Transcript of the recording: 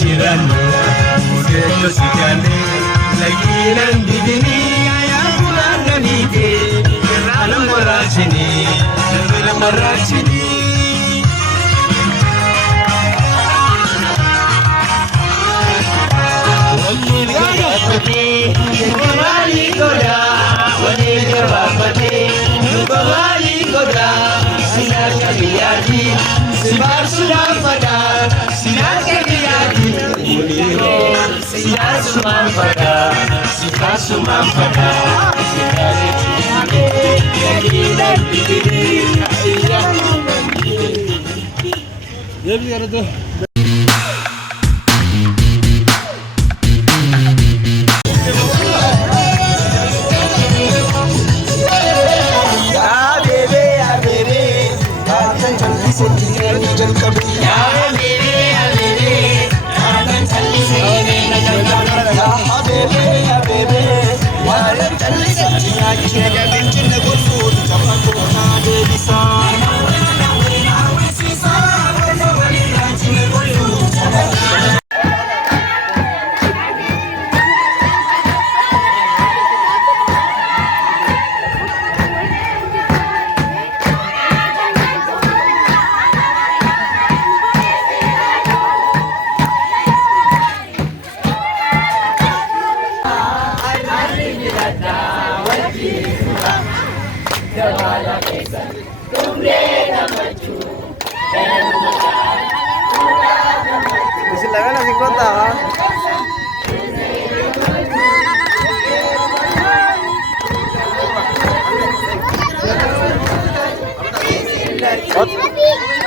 jirannu muudetto si galle lagiinan didini ayaa kulaannanii ke irraa nama raachini nama nama raachini. Nukobali goda, wani jawabate. Nukobali goda, sinar kabiyati. Sibar sudah pada, sinar kabiyati. Muliro, sinar sumam pada, sinar sumam pada. Sinar kabiyati, dan diri. Ya biar tu. Silakan nasi kota. What?